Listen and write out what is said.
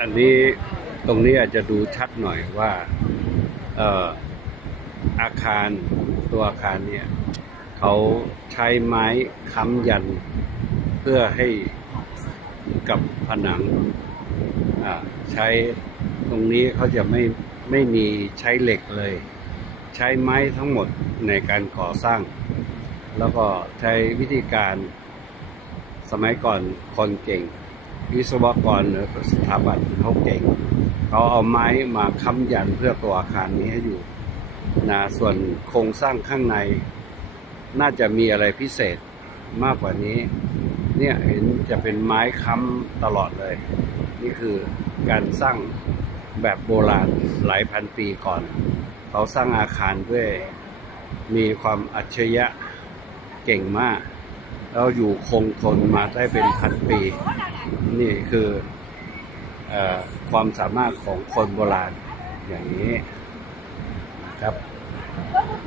อันนี้ตรงนี้อาจจะดูชัดหน่อยว่าเอ่อาคารตัวอาคารเนี่ยเขาใช้ไม้ค้ำยัน เพื่อให้กับผนังใช้ตรงนี้เขาจะไม่ไม่มีใช้เหล็กเลย ใช้ไม้ทั้งหมดในการก่อสร้าง แล้วก็ใช้วิธีการสมัยก่อนคนเก่ง วิศวกรหรือสถาบันเขาเก่งเขาเอาไม้มาค้ำยันเพื่อตัวอาคารนี้ให้อยู่นะส่วนโครงสร้างข้างใน น่าจะมีอะไรพิเศษมากกว่านี้ เนี่ยเห็นจะเป็นไม้ค้ำตลอดเลย นี่คือการสร้างแบบโบราณหลายพันปีก่อน เขาสร้างอาคารด้วยมีความอัจฉริยะเก่งมาก แล้วอยู่คงทนมาได้เป็นพันปี นี่คืออความสามารถของคนโบราณอย่างนี้ครับ